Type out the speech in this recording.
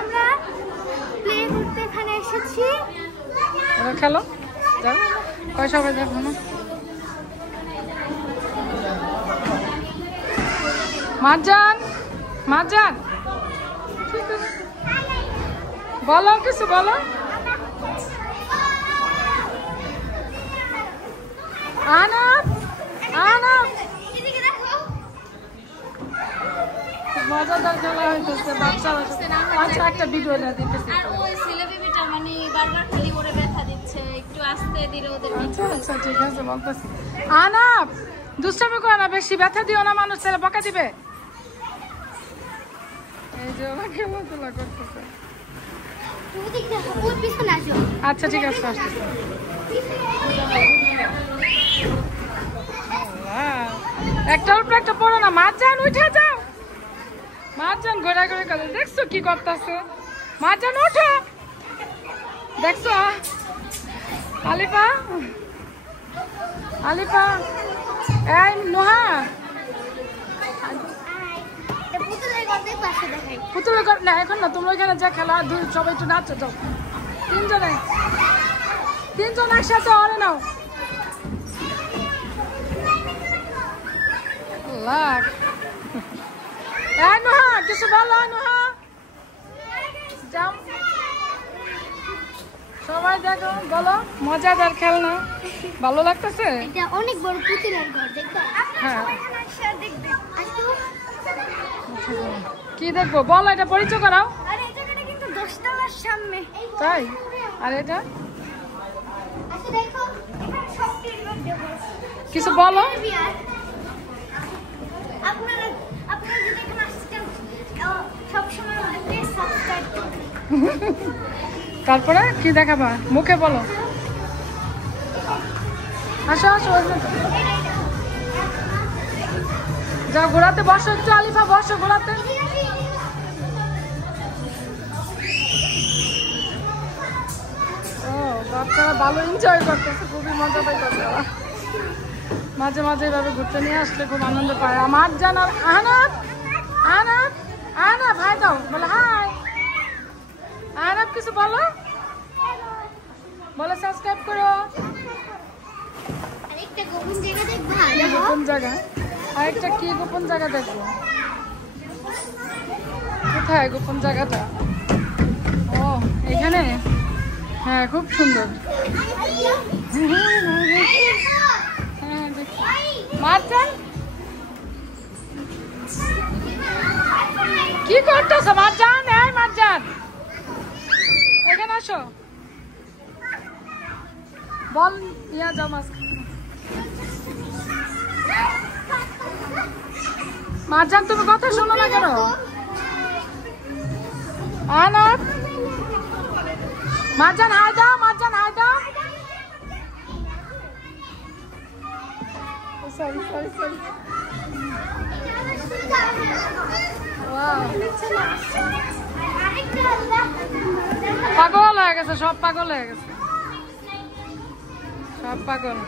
আমরা প্লে করতে এখানে এসেছি। এবার খেলো, যাও কয় সবাই দেখো না। মারজান, মারজান বলো, কিছু বলো। আনাপ, আনাপ মজাদার খেলা হইতেছে বাচ্চারা। আচ্ছা একটা ভিডিও না দিতেছি। আর ওই ছেলে বেবিটা মানে বারবার খালি করে ব্যথা দিচ্ছে, একটু আস্তে দিলে ওদের। আচ্ছা আচ্ছা ঠিক আছে বলতেছি। আনাপ দুষ্টামি করো না, বেশি ব্যথা দিও না, মানুষ ছেলে বকা দিবে। এই যে ওরা খেলাধুলা করতেছে। আচ্ছা ঠিক আছে আসতেছে। একটার উপরে একটা পড়ো না। মারজান উঠে যাও, মারজান ঘোরা ঘুরে করে। দেখছো কি করতেছে? মারজান ওঠো, দেখছো? আলিফা, আলিফা, এই নোহা পুতুলের ঘর না এখন না, তোমরা ওইখানে যা খেলা সবাই একটু নাচো। যাও তিনজন একসাথে অরে নাও। লাখ নোহা কিছু বলো। নোহা যাও, সবাই দেখো, বলো মজাদার খেলনা ভালো লাগতেছে। এটা অনেক বড় পুতুলের ঘর, দেখো। হ্যাঁ কি দেখবো বলো, এটা পরিচয় করাও। আরে এই জায়গাটা কিন্তু 10 তলার সামনে। তাই? আর এটা আচ্ছা দেখো, এখানে সব টিভির দেখো। কিছু বলো। আপনারা যদি এখানে আসতেন সব সময় আমাদেরকে সাবস্ক্রাইব করুন। তারপরে কি দেখাবা মুখে বলো। আসো আসো যাও ঘোরাতে বসো একটু। আলিফা বসো ঘোরাতে। ও বাচ্চারা ভালো এনজয় করতেছে, খুবই মজা পাইতেছে। মাঝে মাঝে এভাবে ঘুরতে নিয়ে আসলে খুব আনন্দ পায়। আমার জানার আহনাব, আহনাব, আহনাব হাই দাও, বলে হাই। আহনাব কিছু বলো, বলে সাবস্ক্রাইব করো। আরেকটা গোপন জায়গা দেখবা। গোপন জায়গা, আরেকটা কি গোপন জায়গা দেখবো? কোথায় গোপন জায়গাটা? ও এখানে, হ্যাঁ খুব সুন্দর। মারজান কি করতেছ? মারজান, এই মারজান এখানে আসো, বল ইয়া যাও মাছ। মারজান তুমি কথা শোনো না কেন? আনাপ, মারজান হাই দাও, মারজান হাই দাও। Sorry sorry sorry. পাগল হয়ে গেছে, সব পাগল হয়ে গেছে, সব পাগল।